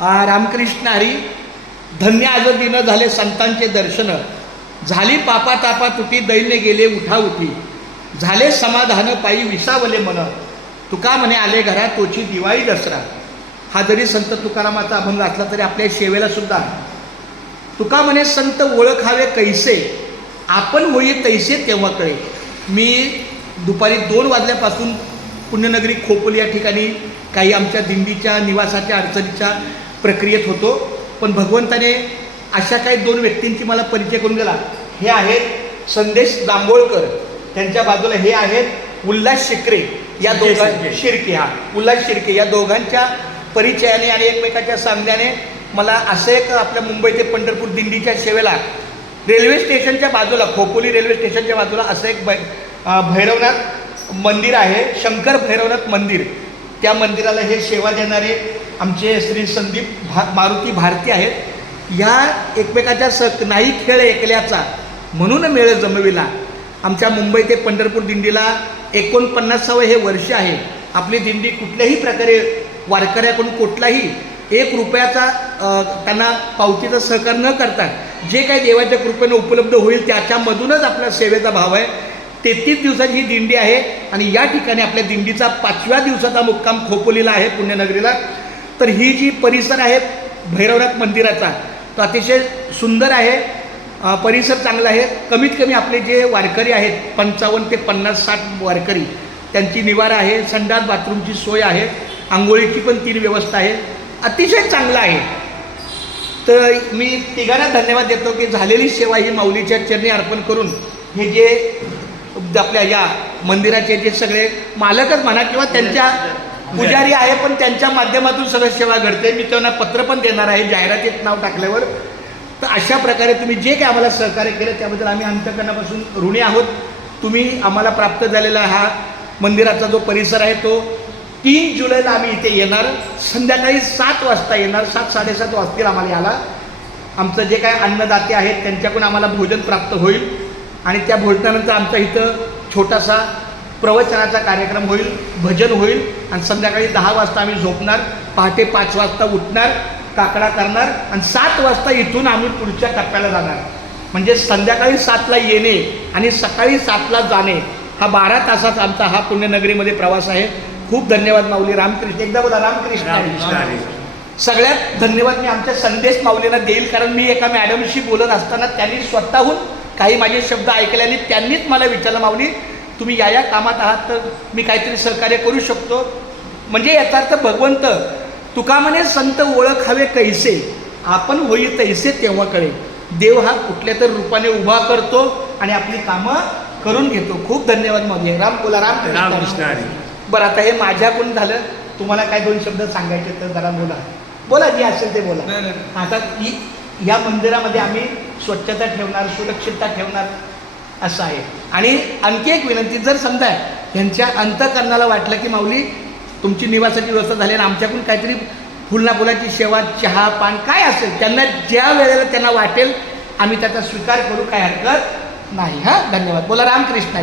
रामकृष्ण हरी. धन्य आज दिन झाले संतांचे दर्शन, झाली पापा तापा तुटी दैन्य गेले उठा उठी, झाले समाधान पायी विसावले मन, तुका म्हणे आले घरा तोची दिवाळी दसरा. हा जरी संत तुकारामाचा अभंग असला तरी आपल्या सेवेला सुद्धा तुका म्हणे संत ओळखावे कैसे, आपण होई तैसे तेव्हा कळे. मी दुपारी 2 वाजल्यापासून पुण्यनगरी खोपोली या ठिकाणी काही आमच्या दिंडीच्या निवासाच्या अडचणीच्या प्रक्रियेत होतो, पण भगवंताने अशा काही 2 व्यक्तींची मला परिचय करून दिला. हे आहेत संदेश जांभोळकर, त्यांच्या बाजूला हे आहेत उल्हास शिर्के. या शिर्के उल्हास शिर्के या दोघांच्या परिचयाने आणि एकमेकाच्या सांगण्याने मला असं एक आपल्या मुंबई ते पंढरपूर दिंडीच्या सेवेला रेल्वे स्टेशनच्या बाजूला, खोपोली रेल्वे स्टेशनच्या बाजूला असं एक भैरवनाथ मंदिर आहे, शंकर भैरवनाथ मंदिर. त्या मंदिराला हे सेवा देणारे आमचे श्री संदीप मारुती भारती आहेत. या एकमेकाच्या नाही खेळ ऐकल्याचा म्हणून मेळ जमविला. आमच्या मुंबई ते पंढरपूर दिंडीला 49वे हे वर्ष आहे. आपली दिंडी कुठल्याही प्रकारे वारकऱ्याकडून कुठलाही 1 रुपयाचा त्यांना पावतीचा सहकार न करता जे काही देवाच्या कृपेनं उपलब्ध होईल त्याच्यामधूनच आपल्या सेवेचा भाव आहे. 33 दिवसाची ही दिंडी आहे आणि या ठिकाणी आपल्या दिंडीचा 5व्या दिवसाचा मुक्काम खोपोलीला आहे, पुण्यनगरीला. तर ही जी परिसर आहे भैरवनाथ मंदिराचा तो अतिशय सुंदर आहे, परिसर चांगला आहे. कमीत कमी आपले जे वारकरी आहेत 55 ते 50-60 वारकरी, त्यांची निवारा आहे, संडास बाथरूमची सोय आहे, आंघोळीची पण 3 व्यवस्था आहे, अतिशय चांगला आहे. तर मी तिघांना धन्यवाद देतो की झालेली सेवा ही माऊलीच्या चरणी अर्पण करून हे जे आपल्या या मंदिराचे जे सगळे मालकच म्हणा किंवा त्यांच्या पुजारी आहे पण त्यांच्या माध्यमातून सगळं सेवा घडते. मी त्यांना पत्र पण देणार आहे जाहिरातीत नाव टाकल्यावर. तर अशा प्रकारे तुम्ही जे काही आम्हाला सहकार्य केलं त्याबद्दल आम्ही अंतःकरणापासून ऋणी आहोत. तुम्ही आम्हाला प्राप्त झालेला हा मंदिराचा जो परिसर आहे तो 3 जुलैला आम्ही इथे येणार, संध्याकाळी 7 वाजता येणार. 7-7:30 वाजतील आम्हाला याला. आमचं जे काय अन्नदाते आहेत त्यांच्याकडून आम्हाला भोजन प्राप्त होईल आणि त्या भोजनानंतर आमचा इथं छोटासा प्रवचनाचा कार्यक्रम होईल, भजन होईल आणि संध्याकाळी 10 वाजता आम्ही झोपणार, पहाटे 5 वाजता उठणार, काकडा करणार आणि 7 वाजता इथून आम्ही पुढच्या टप्प्याला जाणार. म्हणजे संध्याकाळी 7ला येणे आणि सकाळी 7ला जाणे, हा 12 तासाचा आमचा हा पुण्यनगरीमध्ये प्रवास आहे. खूप धन्यवाद माऊली. रामकृष्ण. एकदा बोला रामकृष्ण. सगळ्यात धन्यवाद मी आमच्या संदेश माऊलींना देईल, कारण मी एका मॅडमशी बोलत असताना त्यांनी स्वतःहून काही माझे शब्द ऐकले आणि त्यांनीच मला विचारलं, माऊली तुम्ही या कामात आहात तर मी काहीतरी सहकार्य करू शकतो. म्हणजे याचा अर्थ भगवंत तुका म्हणे संत ओळखावे कैसे, आपण होई तैसे तेव्हा कळे. देव हा कुठल्या तर रूपाने उभा करतो आणि आपली कामं करून घेतो. खूप धन्यवाद माऊली. राम बोला. रामकृष्ण. बरं, आता हे माझ्याकडून झालं. तुम्हाला काय 2 शब्द सांगायचे तर जरा बोला जे असेल ते बोला. आता या मंदिरामध्ये आम्ही स्वच्छता ठेवणार, सुरक्षितता ठेवणार असं आहे. आणि आणखी एक विनंती, जर समजा ह्यांच्या अंतःकरणाला वाटलं की माऊली तुमची निवासाची व्यवस्था झाली आणि आमच्याकडून काहीतरी फुलाची सेवा, चहा पान काय असेल त्यांना ज्या वेळेला त्यांना वाटेल आम्ही त्याचा स्वीकार करू, काय हरकत नाही. हां, धन्यवाद. बोला रामकृष्ण.